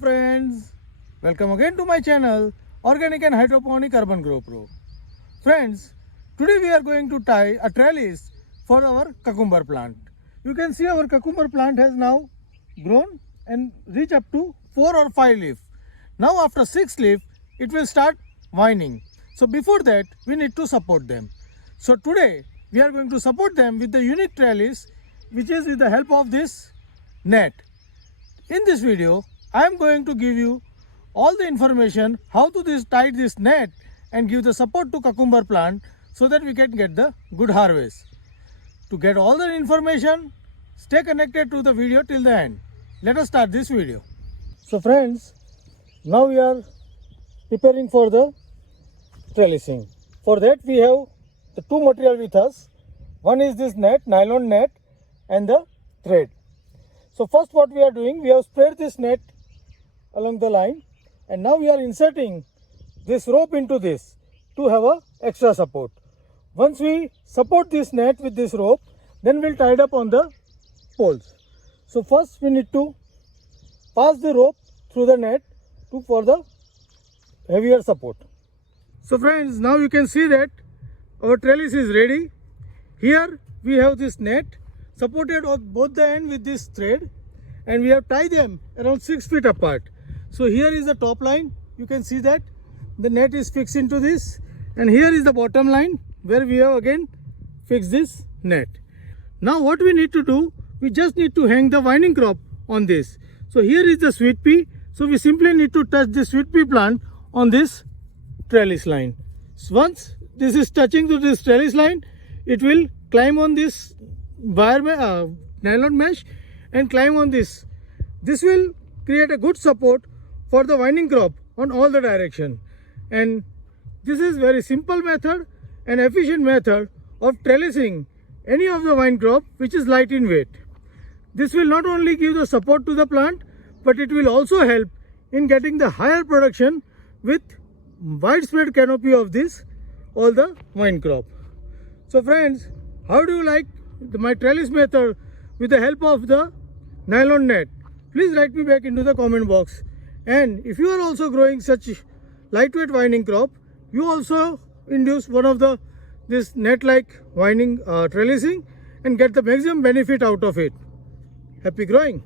friends, welcome again to my channel Organic and Hydroponic Urban Grow Pro. Friends, today we are going to tie a trellis for our cucumber plant. You can see our cucumber plant has now grown and reach up to 4 or 5 leaves. Now after 6 leaves, it will start vining. So before that, we need to support them. So today, we are going to support them with the unique trellis, which is with the help of this net. In this video, I am going to give you all the information how to tie this net and give the support to cucumber plant so that we can get the good harvest. To get all the information, stay connected to the video till the end. Let us start this video. So friends, now we are preparing for the trellising. For that we have the two material with us. One is this net, nylon net, and the thread. So first what we are doing, we have spread this net along the line, and now we are inserting this rope into this to have a extra support. Once we support this net with this rope, then we'll tie it up on the poles. So first we need to pass the rope through the net for the heavier support. So friends, now you can see that our trellis is ready. Here we have this net supported on both the ends with this thread, and we have tied them around 6 feet apart. So here is the top line. You can see that the net is fixed into this, and here is the bottom line where we have again fixed this net. Now what we need to do, we just need to hang the vining crop on this. So here is the sweet pea. So we simply need to touch the sweet pea plant on this trellis line. So once this is touching to this trellis line, it will climb on this nylon mesh and climb on this. This will create a good support for the vining crop on all the direction. And this is very simple method and efficient method of trellising any of the vine crop which is light in weight. This will not only give the support to the plant, but it will also help in getting the higher production with widespread canopy of this all the vine crop. So friends, how do you like my trellis method with the help of the nylon net? Please write me back into the comment box. And if you are also growing such lightweight vining crop, you also induce one of this net like vining trellising and get the maximum benefit out of it. Happy growing!